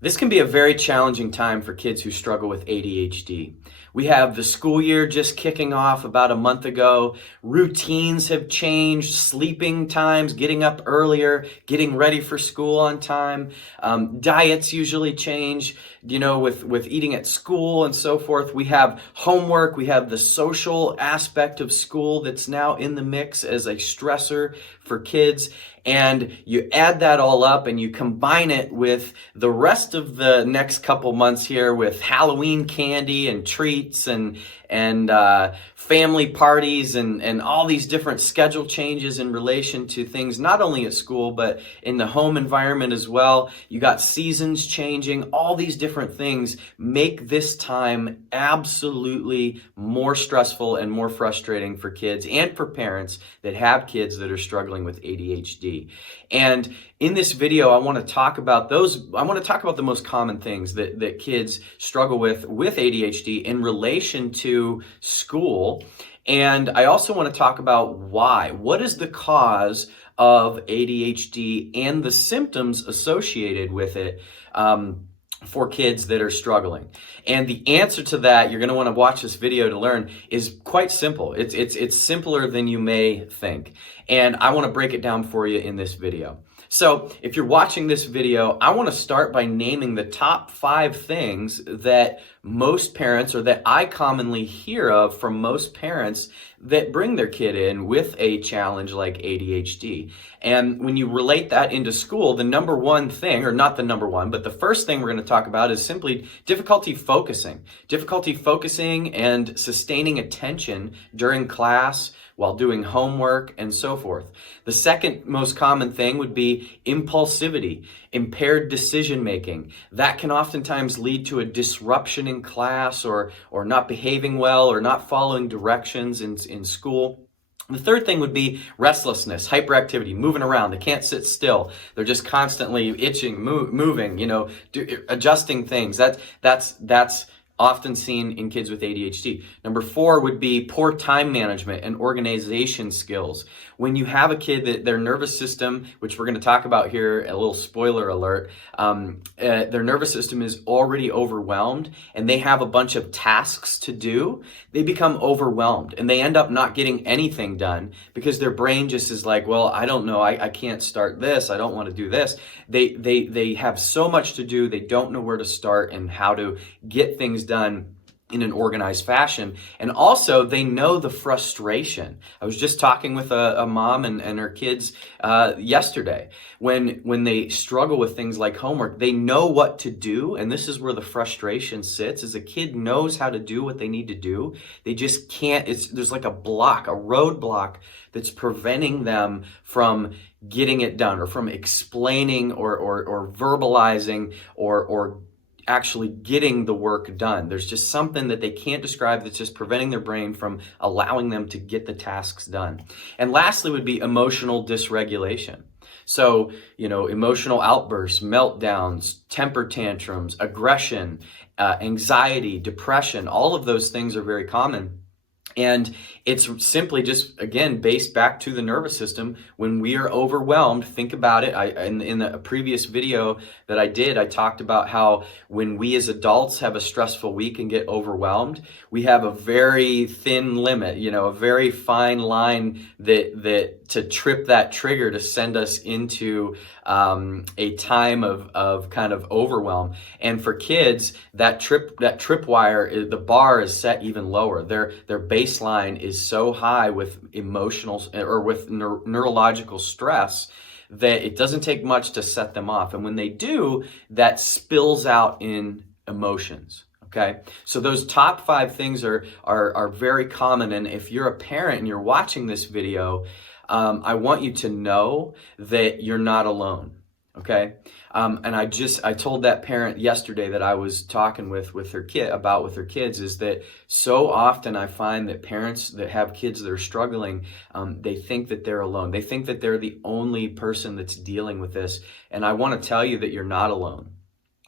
This can be a very challenging time for kids who struggle with ADHD. We have the school year just kicking off about a month ago. Routines have changed, sleeping times, getting up earlier, getting ready for school on time. Diets usually change, with eating at school and so forth. We have homework, we have the social aspect of school that's now in the mix as a stressor for kids. And you add that all up and you combine it with the rest of the next couple months here with Halloween candy and treats and family parties and all these different schedule changes in relation to things not only at school but in the home environment as well. You got seasons changing. All these different things make this time absolutely more stressful and more frustrating for kids and for parents that have kids that are struggling with ADHD. And in this video, I want to talk about the most common things that kids struggle with ADHD in relation to school. And I also want to talk about why. What is the cause of ADHD and the symptoms associated with it for kids that are struggling? And the answer to that, you're going to want to watch this video to learn, is quite simple. It's simpler than you may think. And I want to break it down for you in this video. So if you're watching this video, I want to start by naming the top 5 things that most parents, or that I commonly hear of from most parents that bring their kid in with a challenge like ADHD. And when you relate that into school, the number one thing, or not the number one, but the first thing we're going to talk about is simply difficulty focusing and sustaining attention during class, while doing homework, and so forth. The second most common thing would be impulsivity, impaired decision making. That can oftentimes lead to a disruption in class, or not behaving well, or not following directions in school. The third thing would be restlessness, hyperactivity, moving around. They can't sit still. They're just constantly itching, moving, adjusting things. That's often seen in kids with ADHD. Number 4 would be poor time management and organization skills. When you have a kid that their nervous system, which we're going to talk about here, a little spoiler alert, their nervous system is already overwhelmed and they have a bunch of tasks to do, they become overwhelmed and they end up not getting anything done because their brain just is like, well, I don't know, I can't start this, I don't want to do this. They have so much to do, they don't know where to start and how to get things done in an organized fashion. And also they know the frustration. I was just talking with a mom and her kids yesterday. When they struggle with things like homework, they know what to do, and this is where the frustration sits, is a kid knows how to do what they need to do. They just can't, there's like a roadblock that's preventing them from getting it done, or from explaining or verbalizing or actually getting the work done. There's just something that they can't describe that's just preventing their brain from allowing them to get the tasks done. And lastly would be emotional dysregulation. So, emotional outbursts, meltdowns, temper tantrums, aggression, anxiety, depression, all of those things are very common. And it's simply just, again, based back to the nervous system. When we are overwhelmed, think about it. In the previous video that I did, I talked about how when we as adults have a stressful week and get overwhelmed, we have a very thin limit, a very fine line that to trip that trigger to send us into a time of kind of overwhelm. And for kids, that tripwire, the bar is set even lower. Their baseline is so high with emotional or with neurological stress that it doesn't take much to set them off. And when they do, that spills out in emotions. Okay, so those top 5 things are very common. And if you're a parent and you're watching this video, I want you to know that you're not alone. Okay, and I told that parent yesterday that I was talking with her kids, is that so often I find that parents that have kids that are struggling, they think that they're alone. They think that they're the only person that's dealing with this. And I want to tell you that you're not alone.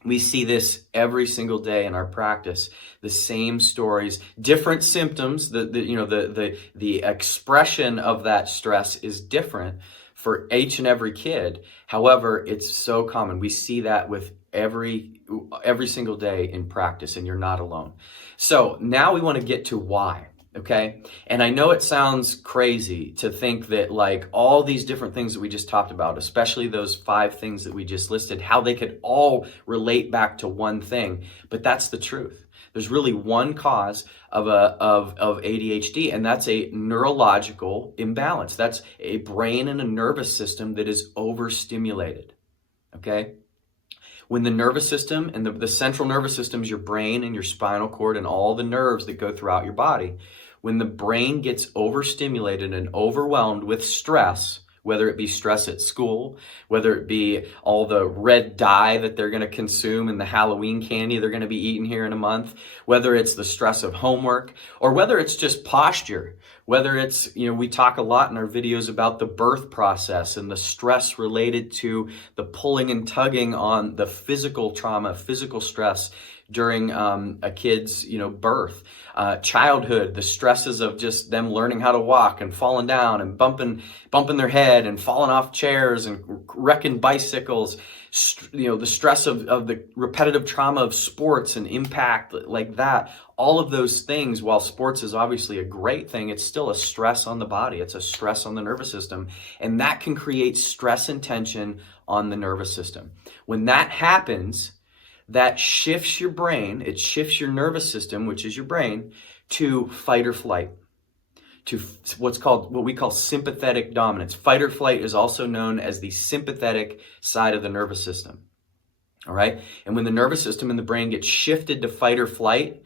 We see this every single day in our practice. The same stories, different symptoms. The expression of that stress is different for each and every kid. However, it's so common. We see that with every single day in practice, and you're not alone. So now we want to get to why. Okay. And I know it sounds crazy to think that like all these different things that we just talked about, especially those 5 things that we just listed, how they could all relate back to one thing, but that's the truth. There's really one cause of ADHD, and that's a neurological imbalance. That's a brain and a nervous system that is overstimulated. Okay. When the nervous system and the central nervous system is your brain and your spinal cord and all the nerves that go throughout your body, when the brain gets overstimulated and overwhelmed with stress, whether it be stress at school, whether it be all the red dye that they're going to consume and the Halloween candy they're going to be eating here in a month, whether it's the stress of homework, or whether it's just posture, whether it's, we talk a lot in our videos about the birth process and the stress related to the pulling and tugging on the physical trauma, physical stress during a kid's, birth, childhood, the stresses of just them learning how to walk and falling down and bumping their head and falling off chairs and wrecking bicycles, the stress of the repetitive trauma of sports and impact like that. All of those things, while sports is obviously a great thing, it's still a stress on the body. It's a stress on the nervous system. And that can create stress and tension on the nervous system. When that happens, that shifts your brain, it shifts your nervous system, which is your brain, to fight or flight, to what we call sympathetic dominance. Fight or flight is also known as the sympathetic side of the nervous system. All right? And when the nervous system and the brain get shifted to fight or flight,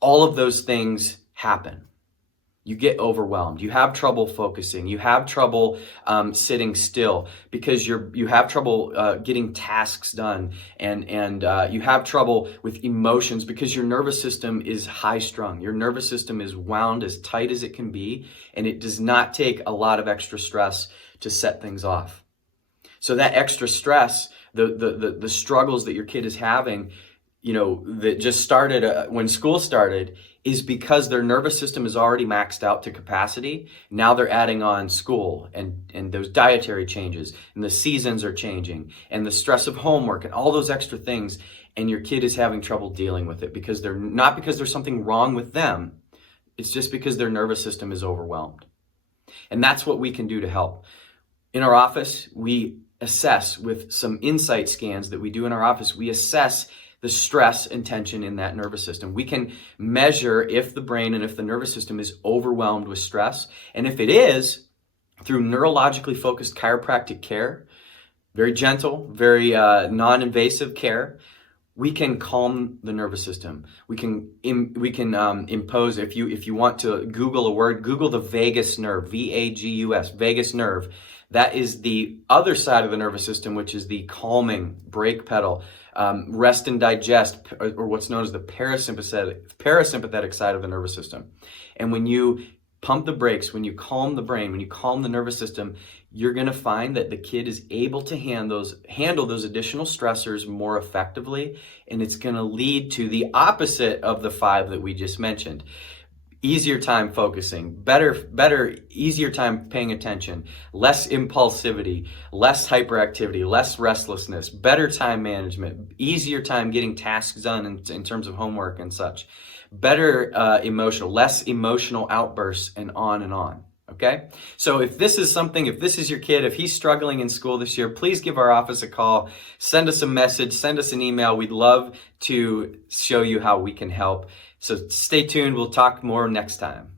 all of those things happen. You get overwhelmed. You have trouble focusing. You have trouble sitting still because you have trouble getting tasks done, and you have trouble with emotions because your nervous system is high strung. Your nervous system is wound as tight as it can be, and it does not take a lot of extra stress to set things off. So that extra stress, the struggles that your kid is having, that just started when school started, is because their nervous system is already maxed out to capacity. Now they're adding on school and those dietary changes, and the seasons are changing, and the stress of homework and all those extra things, and your kid is having trouble dealing with it because because there's something wrong with them. It's just because their nervous system is overwhelmed. And that's what we can do to help. In our office, we assess with some insight scans that we do in our office. We assess the stress and tension in that nervous system. We can measure if the brain and if the nervous system is overwhelmed with stress. And if it is, through neurologically focused chiropractic care, very gentle, very non-invasive care, we can calm the nervous system. We can impose, if you want to Google a word, Google the vagus nerve, VAGUS, vagus nerve. That is the other side of the nervous system, which is the calming brake pedal, rest and digest, or what's known as the parasympathetic side of the nervous system. And when you pump the brakes, when you calm the brain, when you calm the nervous system, you're going to find that the kid is able to handle those additional stressors more effectively, and it's going to lead to the opposite of the 5 that we just mentioned. Easier time focusing, easier time paying attention, less impulsivity, less hyperactivity, less restlessness, better time management, easier time getting tasks done in terms of homework and such, better less emotional outbursts, and on and on. Okay? So if this is your kid, if he's struggling in school this year, please give our office a call, send us a message, send us an email. We'd love to show you how we can help. So stay tuned. We'll talk more next time.